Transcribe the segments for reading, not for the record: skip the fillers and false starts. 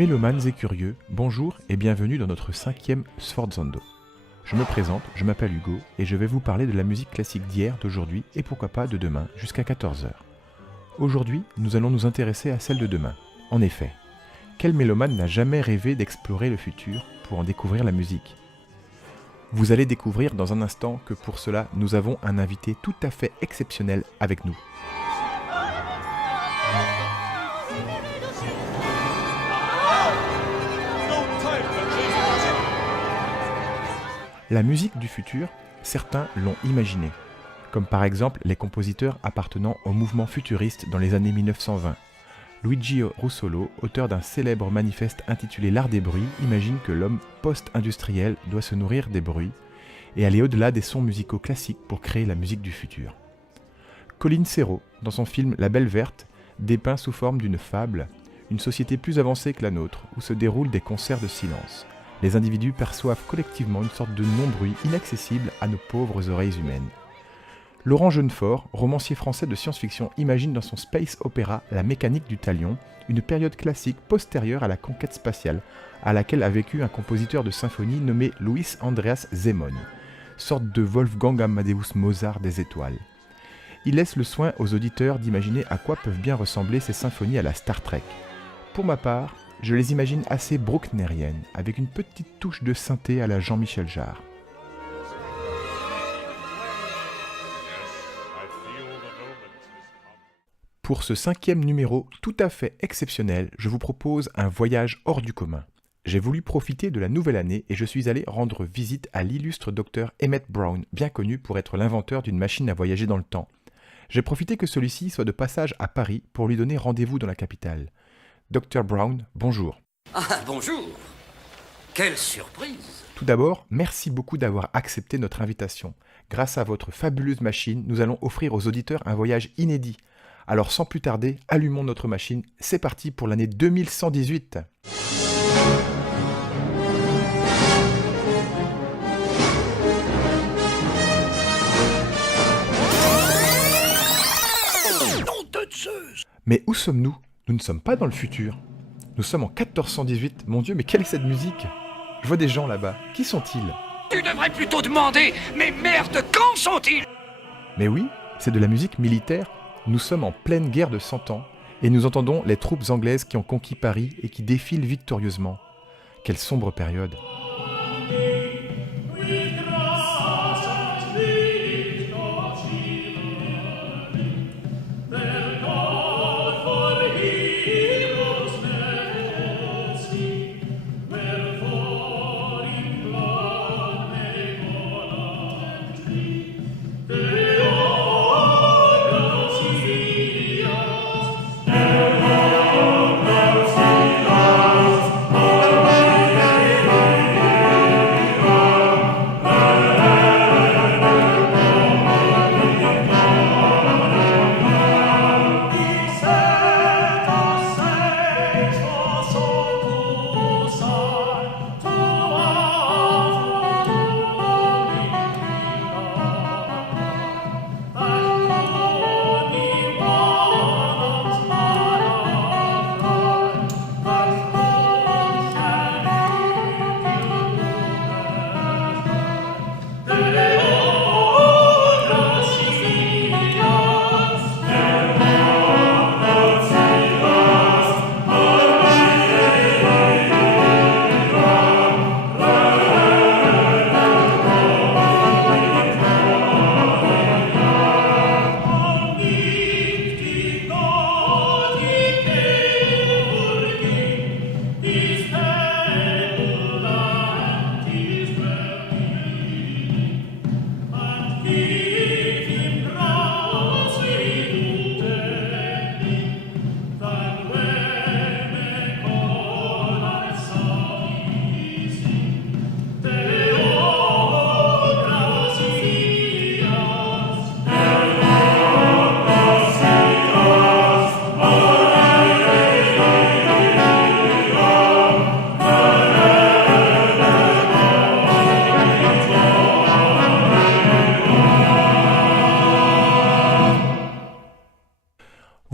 Mélomanes et curieux, bonjour et bienvenue dans notre 5e Sforzando. Je me présente, je m'appelle Hugo et je vais vous parler de la musique classique d'hier, d'aujourd'hui et pourquoi pas de demain jusqu'à 14h. Aujourd'hui, nous allons nous intéresser à celle de demain. En effet, quel mélomane n'a jamais rêvé d'explorer le futur pour en découvrir la musique ? Vous allez découvrir dans un instant que pour cela, nous avons un invité tout à fait exceptionnel avec nous. La musique du futur, certains l'ont imaginée, comme par exemple les compositeurs appartenant au mouvement futuriste dans les années 1920. Luigi Russolo, auteur d'un célèbre manifeste intitulé L'art des bruits, imagine que l'homme post-industriel doit se nourrir des bruits et aller au-delà des sons musicaux classiques pour créer la musique du futur. Colin Serrault, dans son film La Belle Verte, dépeint sous forme d'une fable une société plus avancée que la nôtre, où se déroulent des concerts de silence. Les individus perçoivent collectivement une sorte de non-bruit inaccessible à nos pauvres oreilles humaines. Laurent Jeunefort, romancier français de science-fiction, imagine dans son space opéra La mécanique du talion, une période classique postérieure à la conquête spatiale, à laquelle a vécu un compositeur de symphonie nommé Luis Andreas Zeman, sorte de Wolfgang Amadeus Mozart des étoiles. Il laisse le soin aux auditeurs d'imaginer à quoi peuvent bien ressembler ces symphonies à la Star Trek. Pour ma part, je les imagine assez bruckneriennes, avec une petite touche de synthé à la Jean-Michel Jarre. Pour ce 5e numéro tout à fait exceptionnel, je vous propose un voyage hors du commun. J'ai voulu profiter de la nouvelle année et je suis allé rendre visite à l'illustre docteur Emmett Brown, bien connu pour être l'inventeur d'une machine à voyager dans le temps. J'ai profité que celui-ci soit de passage à Paris pour lui donner rendez-vous dans la capitale. Dr Brown, bonjour. Ah, bonjour. Quelle surprise. Tout d'abord, merci beaucoup d'avoir accepté notre invitation. Grâce à votre fabuleuse machine, nous allons offrir aux auditeurs un voyage inédit. Alors sans plus tarder, allumons notre machine. C'est parti pour l'année 2118. Mais où sommes-nous ? Nous ne sommes pas dans le futur. Nous sommes en 1418. Mon Dieu, mais quelle est cette musique ? Je vois des gens là-bas. Qui sont-ils ? Tu devrais plutôt demander, mais merde, quand sont-ils ? Mais oui, c'est de la musique militaire. Nous sommes en pleine guerre de 100 ans et nous entendons les troupes anglaises qui ont conquis Paris et qui défilent victorieusement. Quelle sombre période.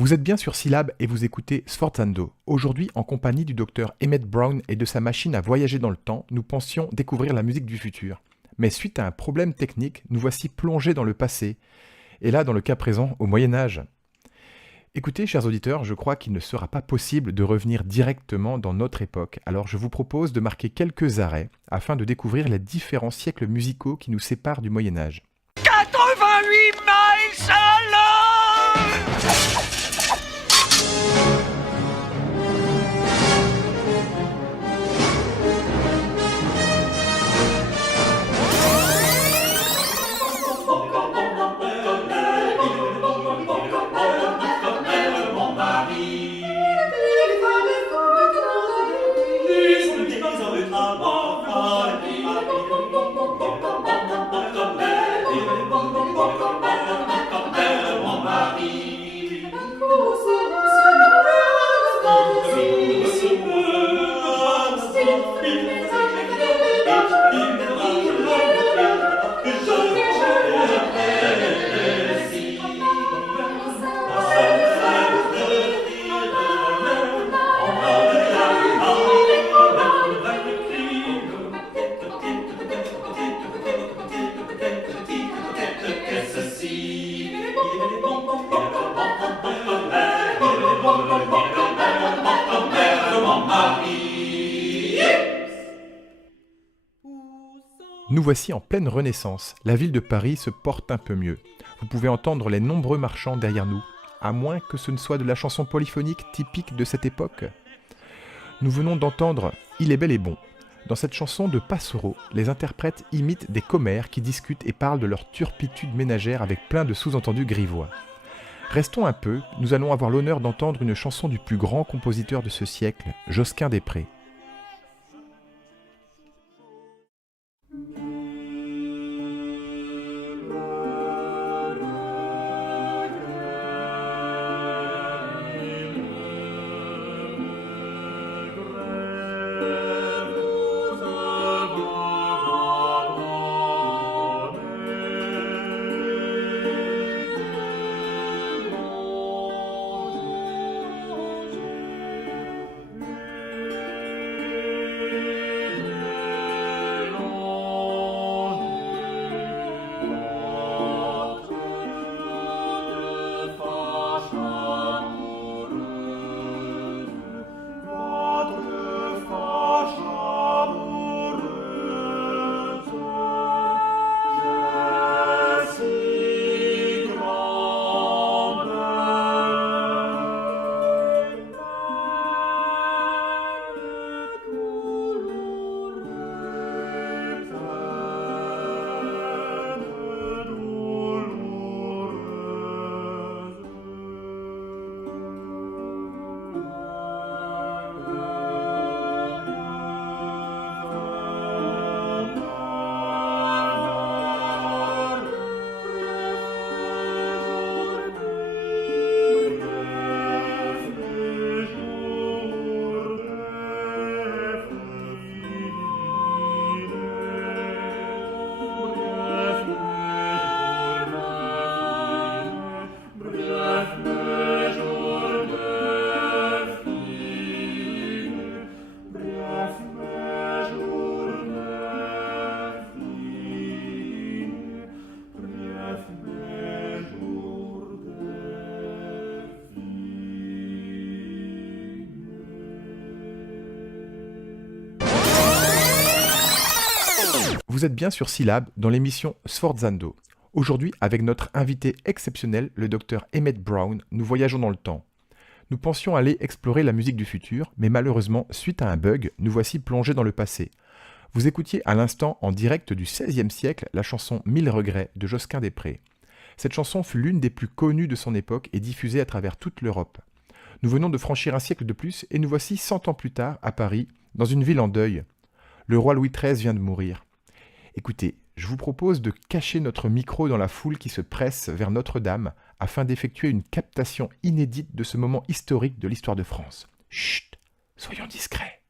Vous êtes bien sur Syllab et vous écoutez Sforzando. Aujourd'hui, en compagnie du docteur Emmett Brown et de sa machine à voyager dans le temps, nous pensions découvrir la musique du futur. Mais suite à un problème technique, nous voici plongés dans le passé, et là, dans le cas présent, au Moyen-Âge. Écoutez, chers auditeurs, je crois qu'il ne sera pas possible de revenir directement dans notre époque, alors je vous propose de marquer quelques arrêts afin de découvrir les différents siècles musicaux qui nous séparent du Moyen-Âge. 88 miles à l'heure! Nous voici en pleine Renaissance. La ville de Paris se porte un peu mieux. Vous pouvez entendre les nombreux marchands derrière nous, à moins que ce ne soit de la chanson polyphonique typique de cette époque. Nous venons d'entendre « Il est bel et bon ». Dans cette chanson de Passero, les interprètes imitent des commères qui discutent et parlent de leur turpitude ménagère avec plein de sous-entendus grivois. Restons un peu, nous allons avoir l'honneur d'entendre une chanson du plus grand compositeur de ce siècle, Josquin des Prés. Vous êtes bien sur Syllab dans l'émission Sforzando. Aujourd'hui, avec notre invité exceptionnel, le docteur Emmett Brown, nous voyageons dans le temps. Nous pensions aller explorer la musique du futur, mais malheureusement, suite à un bug, nous voici plongés dans le passé. Vous écoutiez à l'instant, en direct du XVIe siècle, la chanson « 1000 regrets » de Josquin des Prés. Cette chanson fut l'une des plus connues de son époque et diffusée à travers toute l'Europe. Nous venons de franchir un siècle de plus et nous voici 100 ans plus tard, à Paris, dans une ville en deuil. Le roi Louis XIII vient de mourir. Écoutez, je vous propose de cacher notre micro dans la foule qui se presse vers Notre-Dame afin d'effectuer une captation inédite de ce moment historique de l'histoire de France. Chut, soyons discrets.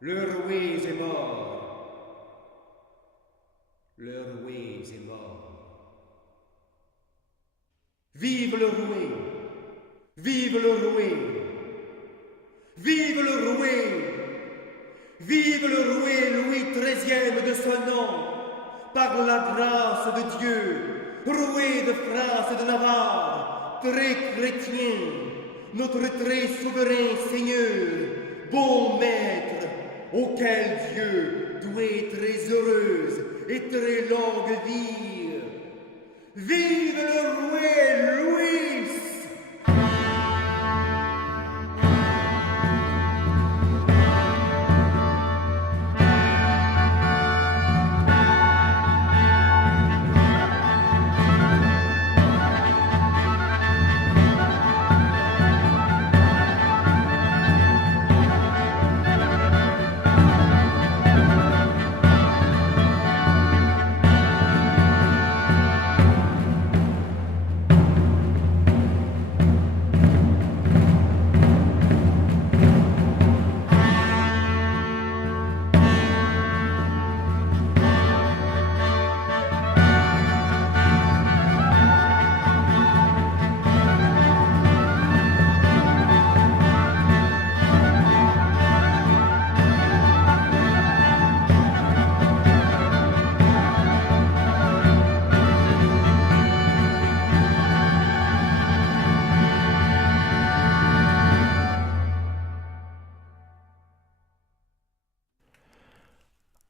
Le Ruiz est mort. Le Ruiz est mort. Vive le Ruiz. Vive le Ruiz. Vive le Ruiz. Vive le Ruiz, Louis XIII de son nom. Par la grâce de Dieu, Ruiz de France et de Navarre, très chrétien, notre très souverain Seigneur, bon maître, auquel Dieu doit très heureuse et très longue vie. Vive le roi Louis!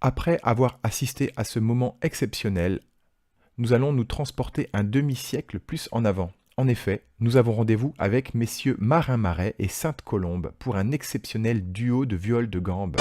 Après avoir assisté à ce moment exceptionnel, nous allons nous transporter un demi-siècle plus en avant. En effet, nous avons rendez-vous avec messieurs Marin-Marais et Sainte-Colombe pour un exceptionnel duo de viols de gambe.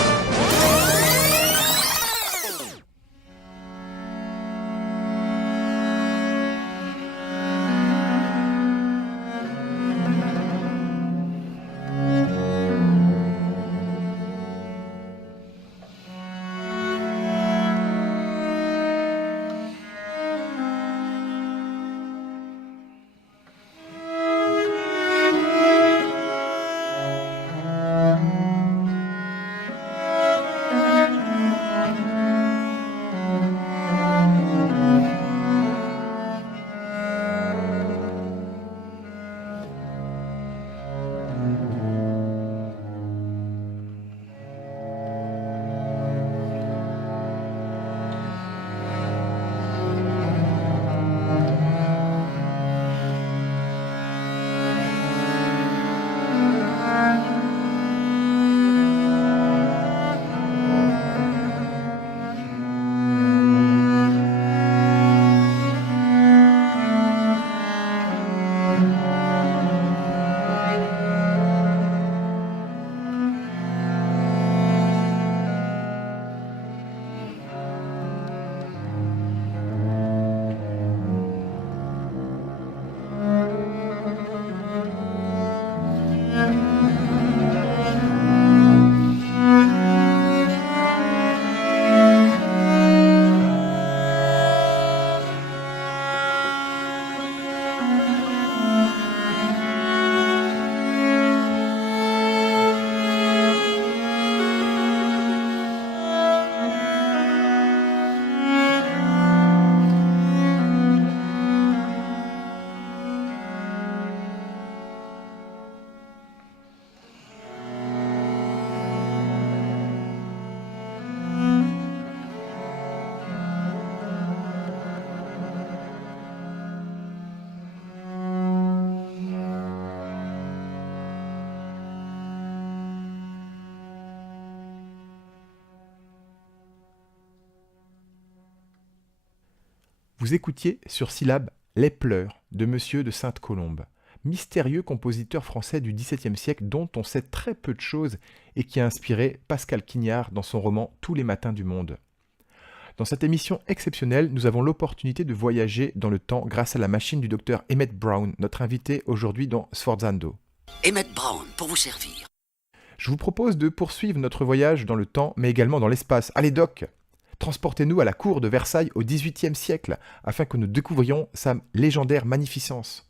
Vous écoutiez sur syllabe Les Pleurs de Monsieur de Sainte-Colombe, mystérieux compositeur français du XVIIe siècle dont on sait très peu de choses et qui a inspiré Pascal Quignard dans son roman Tous les matins du monde. Dans cette émission exceptionnelle, nous avons l'opportunité de voyager dans le temps grâce à la machine du docteur Emmett Brown, notre invité aujourd'hui dans Sforzando. Emmett Brown, pour vous servir. Je vous propose de poursuivre notre voyage dans le temps, mais également dans l'espace. Allez Doc, transportez-nous à la cour de Versailles au XVIIIe siècle, afin que nous découvrions sa légendaire magnificence.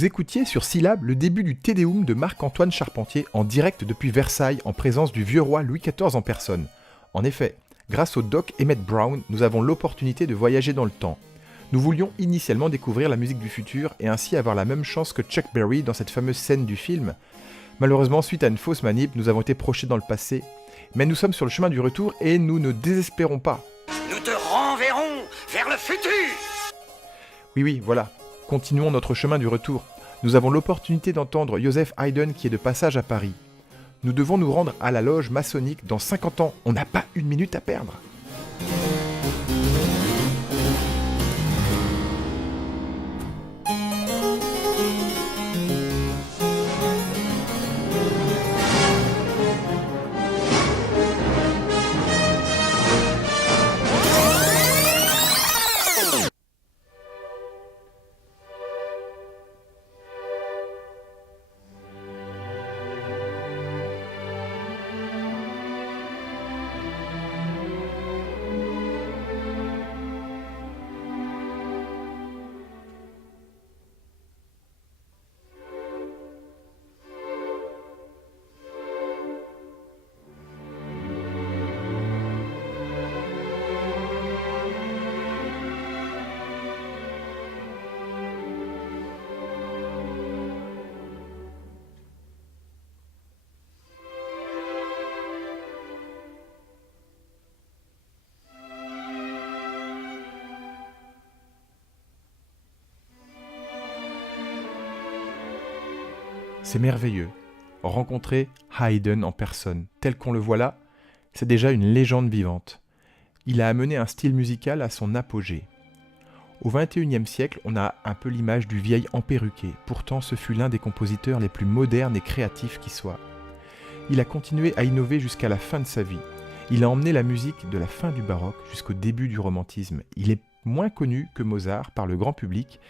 Vous écoutiez sur Syllab le début du Te Deum de Marc-Antoine Charpentier en direct depuis Versailles en présence du vieux roi Louis XIV en personne. En effet, grâce au doc Emmett Brown, nous avons l'opportunité de voyager dans le temps. Nous voulions initialement découvrir la musique du futur et ainsi avoir la même chance que Chuck Berry dans cette fameuse scène du film. Malheureusement, suite à une fausse manip, nous avons été projetés dans le passé. Mais nous sommes sur le chemin du retour et nous ne désespérons pas. Nous te renverrons vers le futur. Oui, voilà. Continuons notre chemin du retour. Nous avons l'opportunité d'entendre Joseph Haydn qui est de passage à Paris. Nous devons nous rendre à la loge maçonnique dans 50 ans. On n'a pas une minute à perdre. C'est merveilleux. Rencontrer Haydn en personne, tel qu'on le voit là, c'est déjà une légende vivante. Il a amené un style musical à son apogée. Au XXIe siècle, on a un peu l'image du vieil emperruqué, pourtant ce fut l'un des compositeurs les plus modernes et créatifs qui soient. Il a continué à innover jusqu'à la fin de sa vie. Il a emmené la musique de la fin du baroque jusqu'au début du romantisme. Il est moins connu que Mozart par le grand public,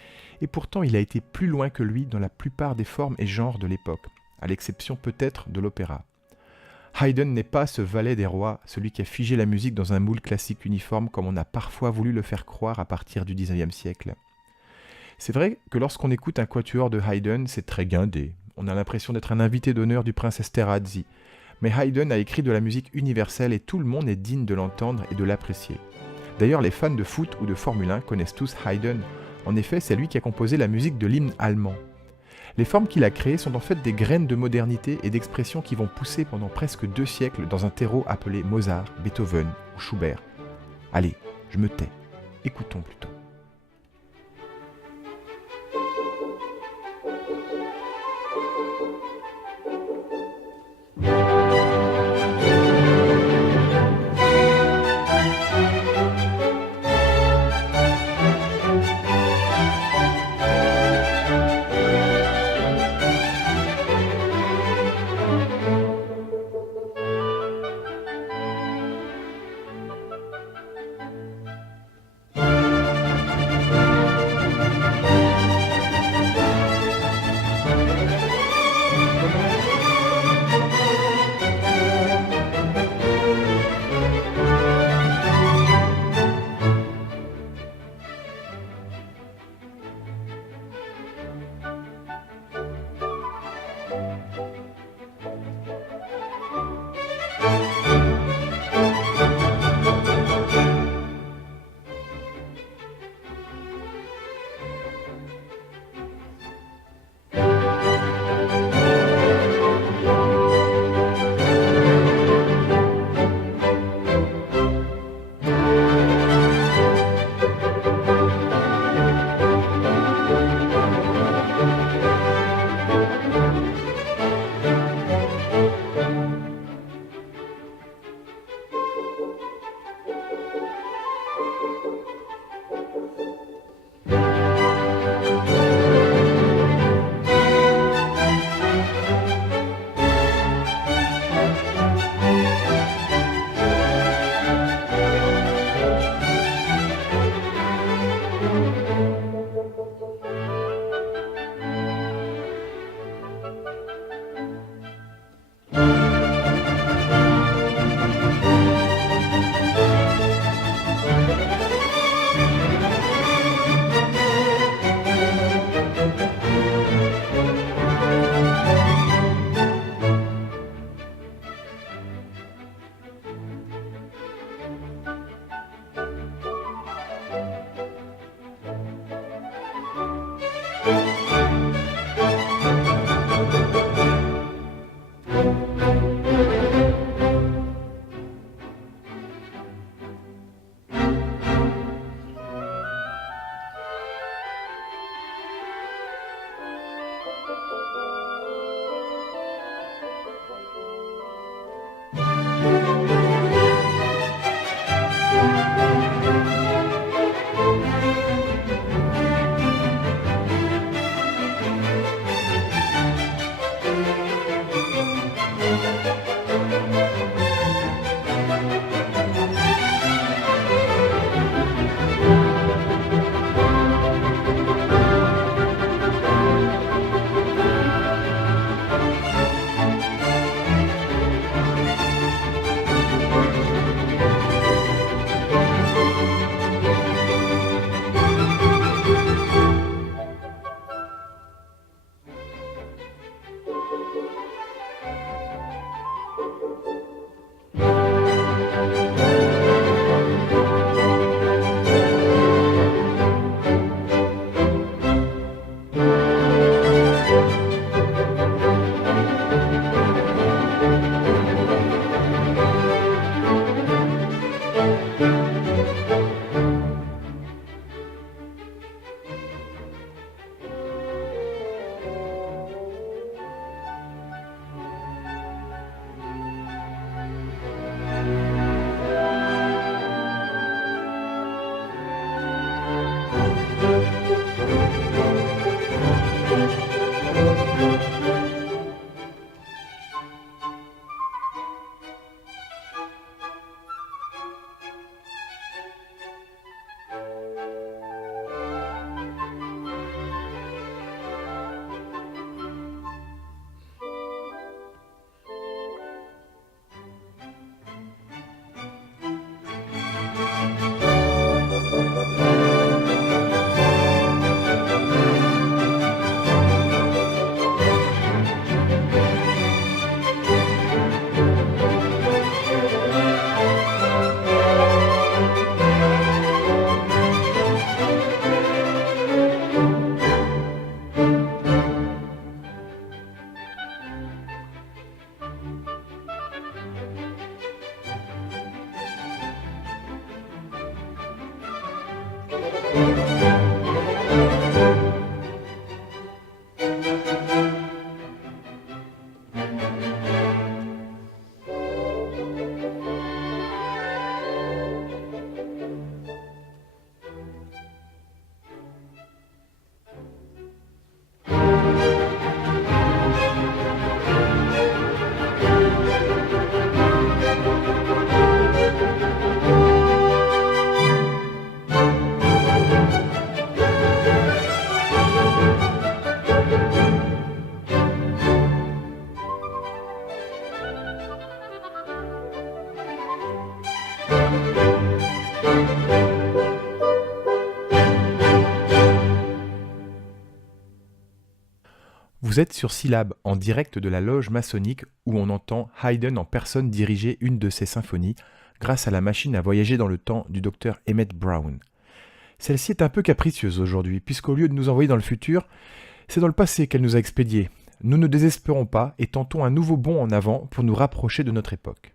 et pourtant il a été plus loin que lui dans la plupart des formes et genres de l'époque, à l'exception peut-être de l'opéra. Haydn n'est pas ce valet des rois, celui qui a figé la musique dans un moule classique uniforme comme on a parfois voulu le faire croire à partir du XIXe siècle. C'est vrai que lorsqu'on écoute un quatuor de Haydn, c'est très guindé. On a l'impression d'être un invité d'honneur du prince Esterhazy. Mais Haydn a écrit de la musique universelle et tout le monde est digne de l'entendre et de l'apprécier. D'ailleurs, les fans de foot ou de Formule 1 connaissent tous Haydn. En effet, c'est lui qui a composé la musique de l'hymne allemand. Les formes qu'il a créées sont en fait des graines de modernité et d'expression qui vont pousser pendant presque 2 siècles dans un terreau appelé Mozart, Beethoven ou Schubert. Allez, je me tais. Écoutons plutôt. Vous êtes sur Syllab, en direct de la loge maçonnique où on entend Haydn en personne diriger une de ses symphonies grâce à la machine à voyager dans le temps du docteur Emmett Brown. Celle-ci est un peu capricieuse aujourd'hui, puisqu'au lieu de nous envoyer dans le futur, c'est dans le passé qu'elle nous a expédiés. Nous ne désespérons pas et tentons un nouveau bond en avant pour nous rapprocher de notre époque.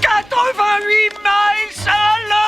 88 miles à l'heure!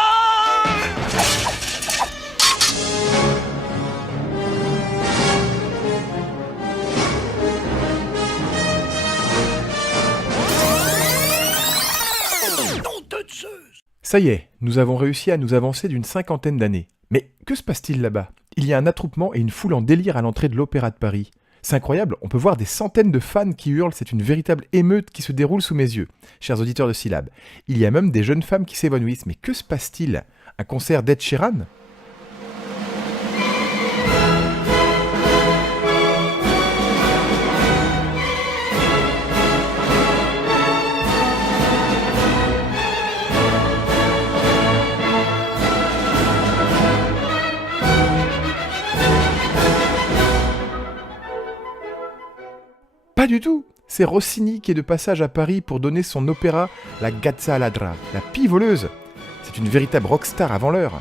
Nom de Zeus! Ça y est, nous avons réussi à nous avancer d'une 50aine d'années. Mais que se passe-t-il là-bas ? Il y a un attroupement et une foule en délire à l'entrée de l'Opéra de Paris. C'est incroyable, on peut voir des centaines de fans qui hurlent, c'est une véritable émeute qui se déroule sous mes yeux, chers auditeurs de Syllab. Il y a même des jeunes femmes qui s'évanouissent, mais que se passe-t-il ? Un concert d'Ed Sheeran ? Pas du tout. C'est Rossini qui est de passage à Paris pour donner son opéra La Gazza Ladra, la pie voleuse. C'est une véritable rockstar avant l'heure.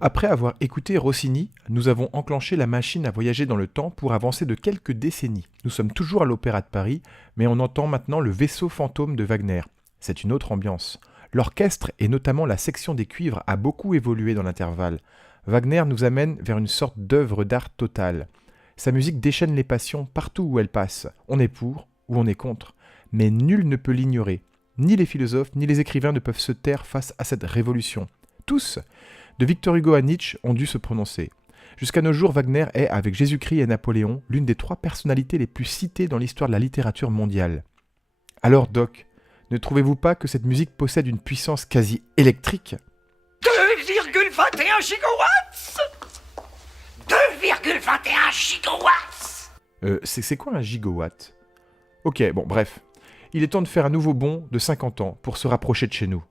Après avoir écouté Rossini, nous avons enclenché la machine à voyager dans le temps pour avancer de quelques décennies. Nous sommes toujours à l'Opéra de Paris, mais on entend maintenant le vaisseau fantôme de Wagner. C'est une autre ambiance. L'orchestre, et notamment la section des cuivres, a beaucoup évolué dans l'intervalle. Wagner nous amène vers une sorte d'œuvre d'art totale. Sa musique déchaîne les passions partout où elle passe. On est pour ou on est contre. Mais nul ne peut l'ignorer. Ni les philosophes, ni les écrivains ne peuvent se taire face à cette révolution. Tous, de Victor Hugo à Nietzsche, ont dû se prononcer. Jusqu'à nos jours, Wagner est, avec Jésus-Christ et Napoléon, l'une des 3 personnalités les plus citées dans l'histoire de la littérature mondiale. Alors, Doc, ne trouvez-vous pas que cette musique possède une puissance quasi électrique ? 2,21 gigawatts 2,21 gigawatts C'est quoi un gigawatt ? Ok, bon, bref. Il est temps de faire un nouveau bond de 50 ans pour se rapprocher de chez nous.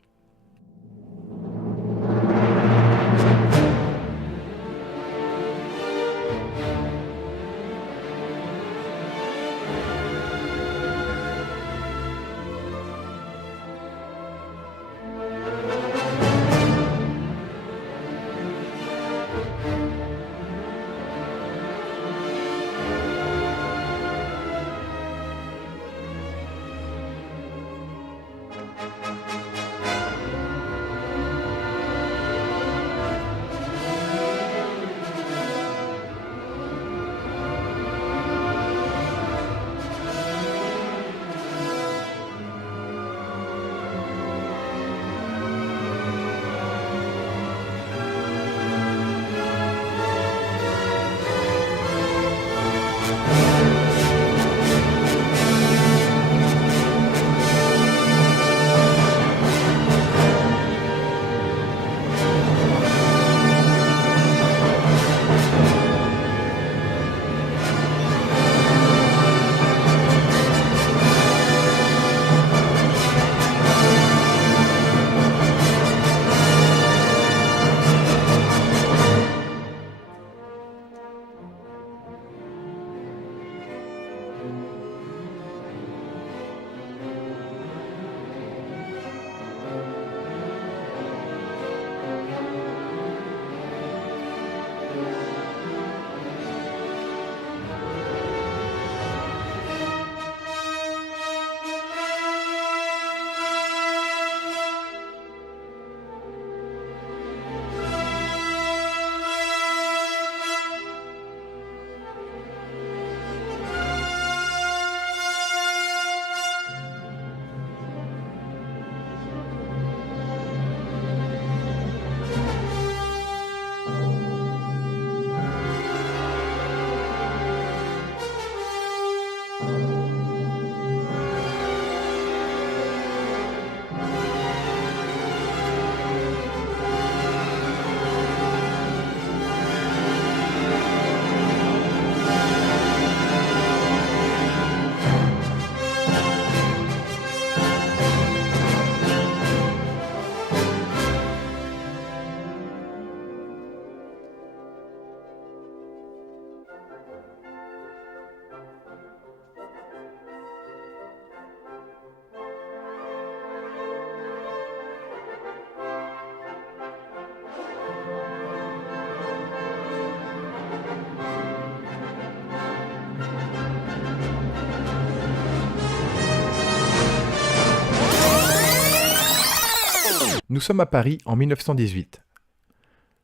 Nous sommes à Paris en 1918.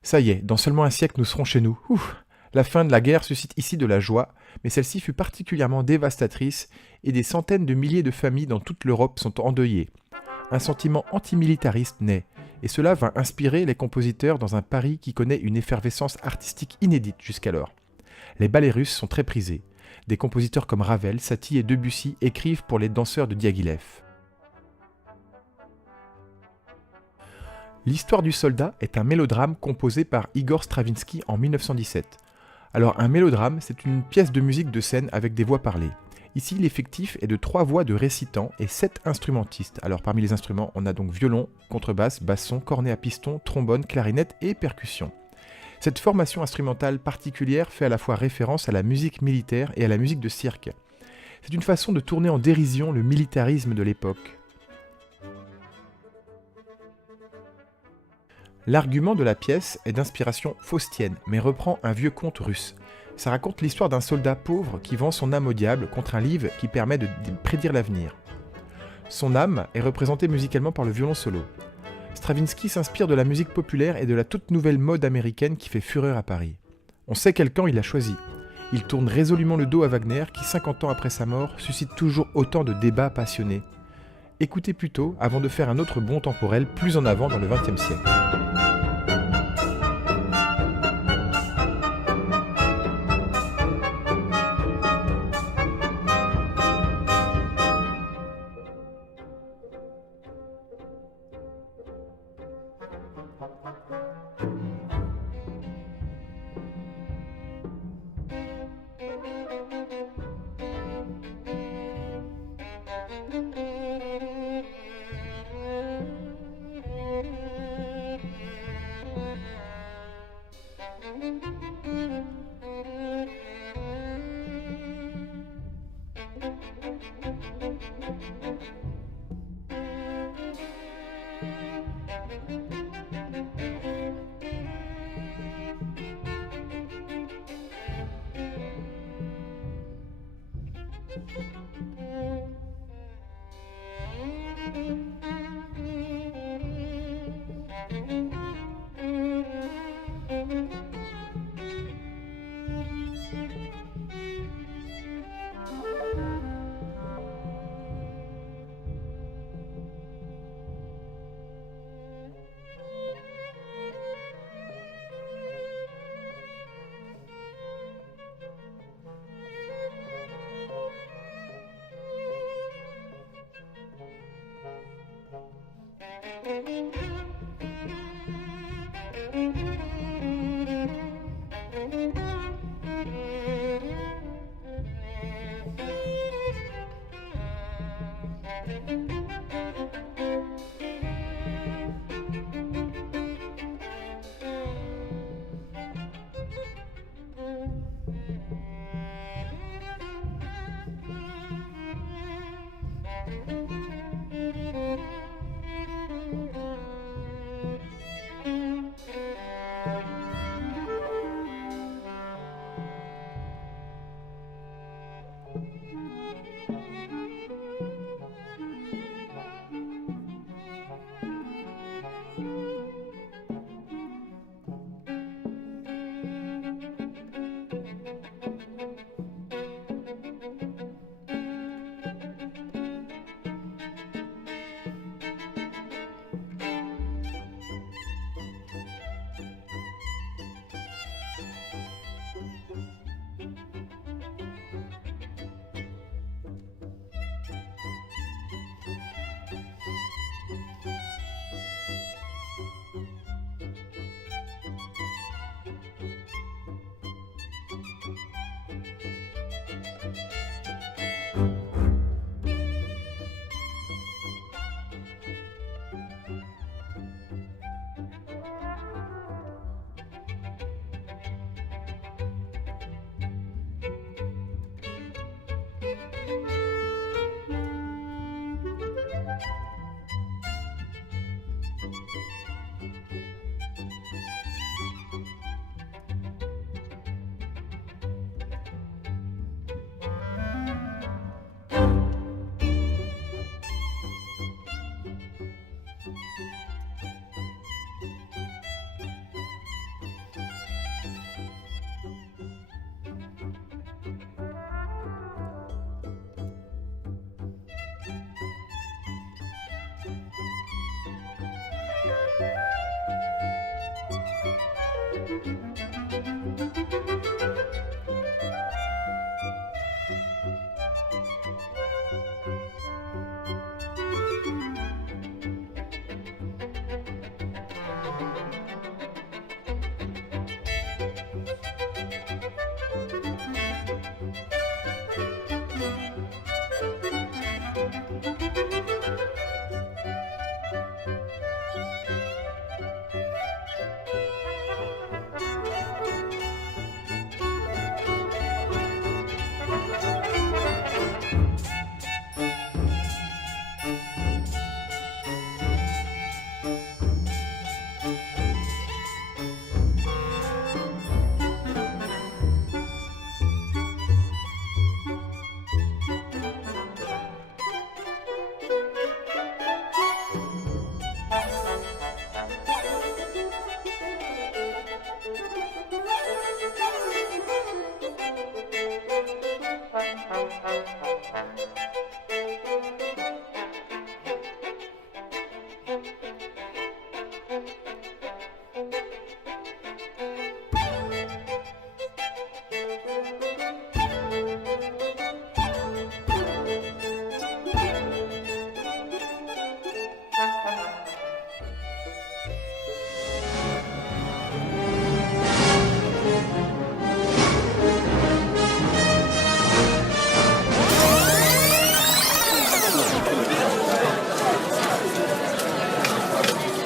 Ça y est, dans seulement un siècle nous serons chez nous. Ouf. La fin de la guerre suscite ici de la joie, mais celle-ci fut particulièrement dévastatrice et des centaines de milliers de familles dans toute l'Europe sont endeuillées. Un sentiment antimilitariste naît, et cela va inspirer les compositeurs dans un Paris qui connaît une effervescence artistique inédite jusqu'alors. Les ballets russes sont très prisés. Des compositeurs comme Ravel, Satie et Debussy écrivent pour les danseurs de Diaghilev. L'histoire du soldat est un mélodrame composé par Igor Stravinsky en 1917. Alors un mélodrame, c'est une pièce de musique de scène avec des voix parlées. Ici, l'effectif est de 3 voix de récitants et 7 instrumentistes. Alors parmi les instruments, on a donc violon, contrebasse, basson, cornet à piston, trombone, clarinette et percussion. Cette formation instrumentale particulière fait à la fois référence à la musique militaire et à la musique de cirque. C'est une façon de tourner en dérision le militarisme de l'époque. L'argument de la pièce est d'inspiration faustienne, mais reprend un vieux conte russe. Ça raconte l'histoire d'un soldat pauvre qui vend son âme au diable contre un livre qui permet de prédire l'avenir. Son âme est représentée musicalement par le violon solo. Stravinsky s'inspire de la musique populaire et de la toute nouvelle mode américaine qui fait fureur à Paris. On sait quel camp il a choisi. Il tourne résolument le dos à Wagner qui, 50 ans après sa mort, suscite toujours autant de débats passionnés. Écoutez plutôt avant de faire un autre bond temporel plus en avant dans le XXe siècle.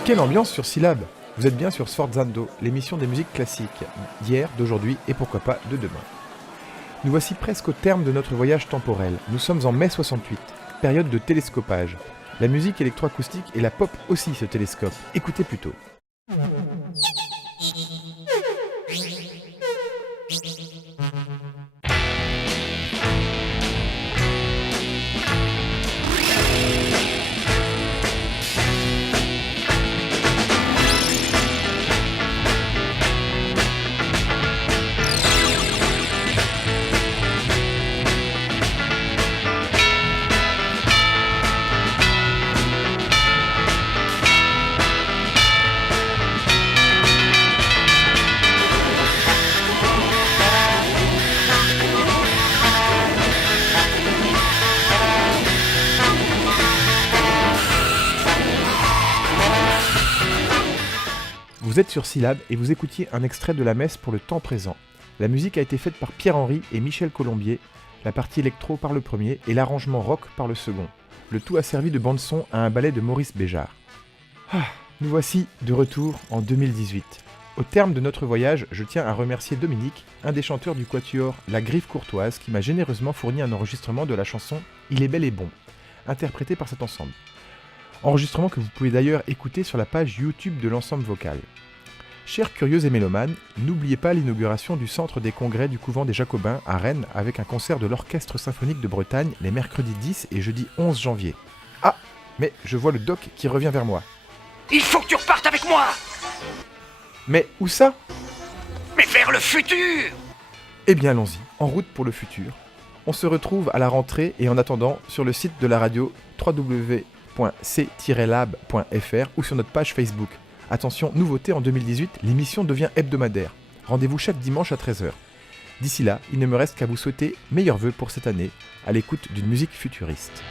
Quelle ambiance sur Syllab! Vous êtes bien sur Sforzando, l'émission des musiques classiques, d'hier, d'aujourd'hui et pourquoi pas de demain. Nous voici presque au terme de notre voyage temporel. Nous sommes en mai 68, période de télescopage. La musique électroacoustique et la pop aussi se télescopent. Écoutez plutôt. Vous êtes sur Syllab et vous écoutiez un extrait de la messe pour le temps présent. La musique a été faite par Pierre-Henry et Michel Colombier, la partie électro par le premier et l'arrangement rock par le second. Le tout a servi de bande-son à un ballet de Maurice Béjart. Nous voici de retour en 2018. Au terme de notre voyage, je tiens à remercier Dominique, un des chanteurs du quatuor La Griffe Courtoise, qui m'a généreusement fourni un enregistrement de la chanson « Il est bel et bon », interprétée par cet ensemble. Enregistrement que vous pouvez d'ailleurs écouter sur la page YouTube de l'ensemble vocal. Chers curieux et mélomanes, n'oubliez pas l'inauguration du centre des congrès du couvent des Jacobins à Rennes avec un concert de l'Orchestre symphonique de Bretagne les mercredis 10 et jeudi 11 janvier. Ah, mais je vois le doc qui revient vers moi. Il faut que tu repartes avec moi! Mais où ça? Mais vers le futur! Eh bien allons-y, en route pour le futur. On se retrouve à la rentrée et en attendant sur le site de la radio www.c-lab.fr ou sur notre page Facebook. Attention, nouveauté en 2018, l'émission devient hebdomadaire. Rendez-vous chaque dimanche à 13h. D'ici là, il ne me reste qu'à vous souhaiter meilleurs vœux pour cette année, à l'écoute d'une musique futuriste.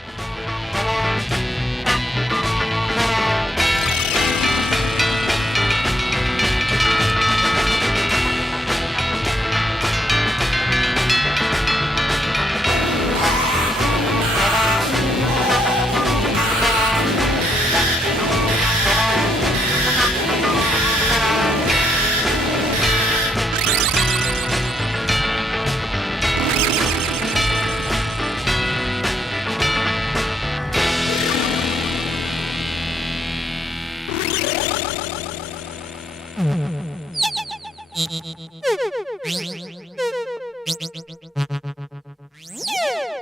Yeah!